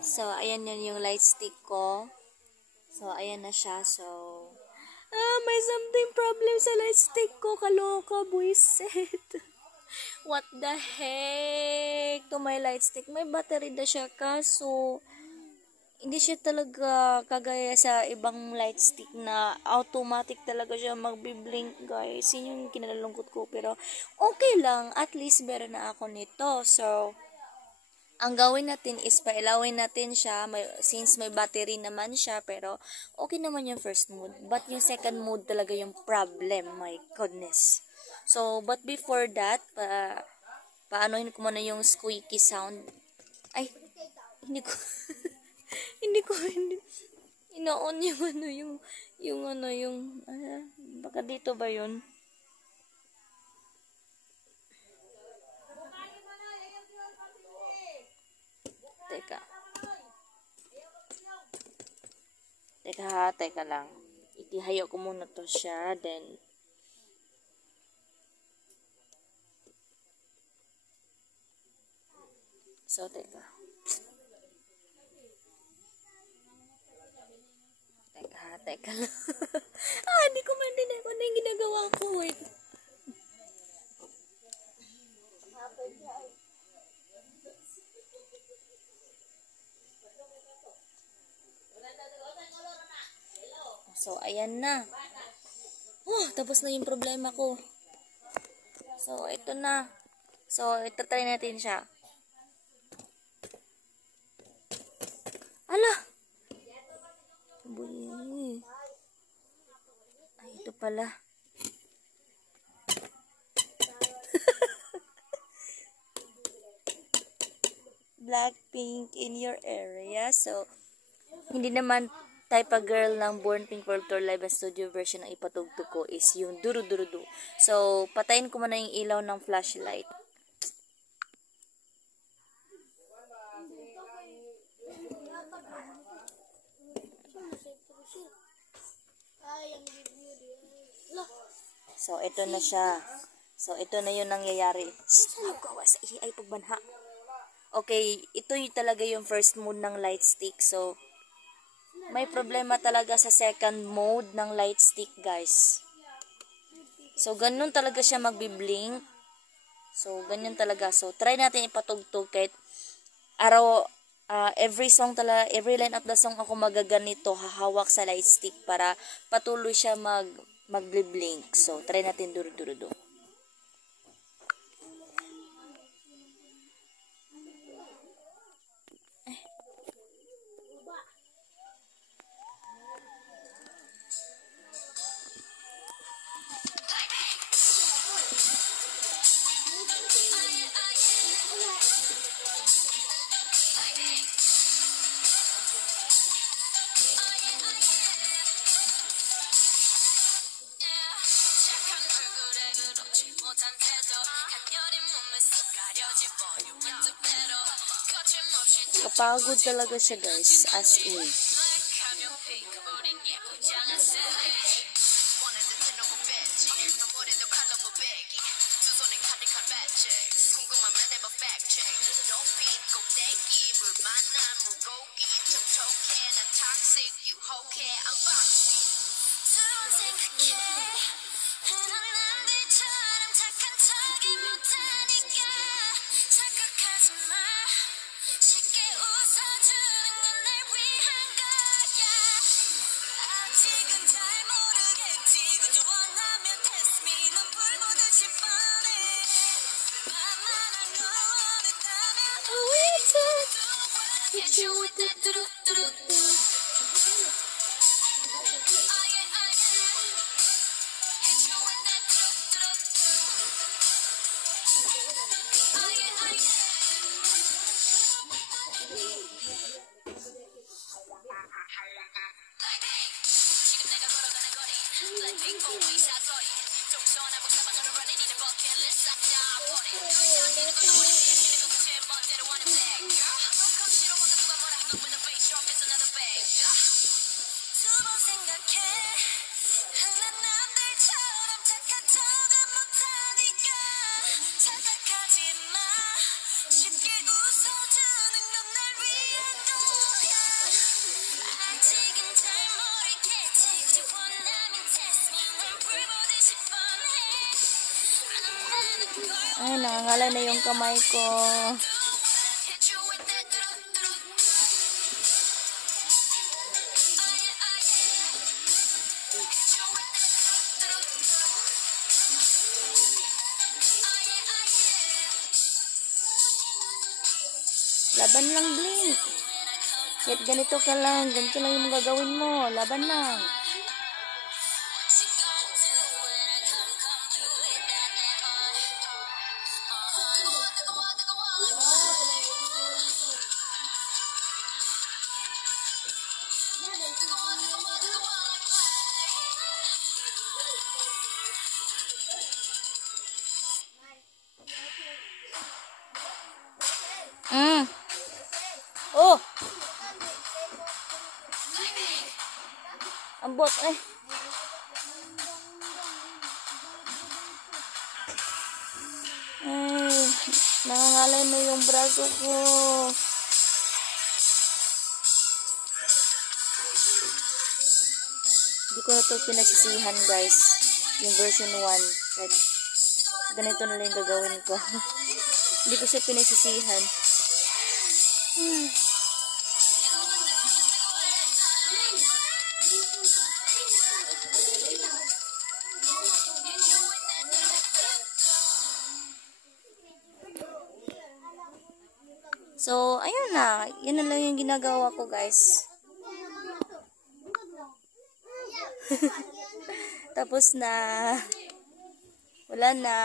So, ayan yun yung light stick ko. So, ayan na siya. So, may something problem sa light stick ko. Kaloka, buisit. What the heck? To my light stick. May battery na siya. Kaso, hindi siya talaga kagaya sa ibang light stick na automatic talaga siya magbi-blink, guys. Yun yung kinalulungkot ko. Pero, okay lang. At least, meron na ako nito. So, ang gawin natin is pailawin natin siya since may battery naman siya, pero okay naman yung first mode. But yung second mode talaga yung problem, my goodness. So, but before that, paanohin ko muna yung squeaky sound. Ay, hindi ko, hindi, ino-on yung baka dito ba yun? Teka lang. Itihayo ko muna to siya, then so, teka lang. Hindi ko maintindihan kung ano yung ginagawa ko. Wait. So, ayan na. Tapos na yung problema ko. So, ito na. So, ito try natin siya. Ala! Buy. Ay, ito pala. Blackpink in your area. So, hindi naman type of girl ng Born Pink World Tour Live Studio version ang ipatugtog ko is yung duru-duru-du. So, patayin ko muna yung ilaw ng flashlight. So, ito na siya. So, ito na yung nangyayari. Gawa sa ay pagbanha. Okay, ito yung talaga yung first mode ng light stick. So, may problema talaga sa second mode ng light stick, guys. So, ganun talaga siya magbi-blink. So, ganyan talaga. So, try natin ipatugtog kahit every song talaga, every line of the song ako magaganito, hahawak sa light stick para patuloy siya magbi-blink. So, try natin duro-duro-do. Kapagod talaga siya, guys, as in. Ay, nangangalay na yung kamay ko. Laban lang, Blink. Kahit ganito ka lang, ganito lang yung gagawin mo. Laban lang. Oh! Ambot eh. Ay, nangangalay na yung braso ko. Hindi ko na ito pinagsisihan, guys. Yung version 1. Kahit ganito na lang yung gagawin ko. Hindi ko siya pinagsisihan. So, ayun na. Yan na lang yung ginagawa ko, guys. Tapos na. Wala na.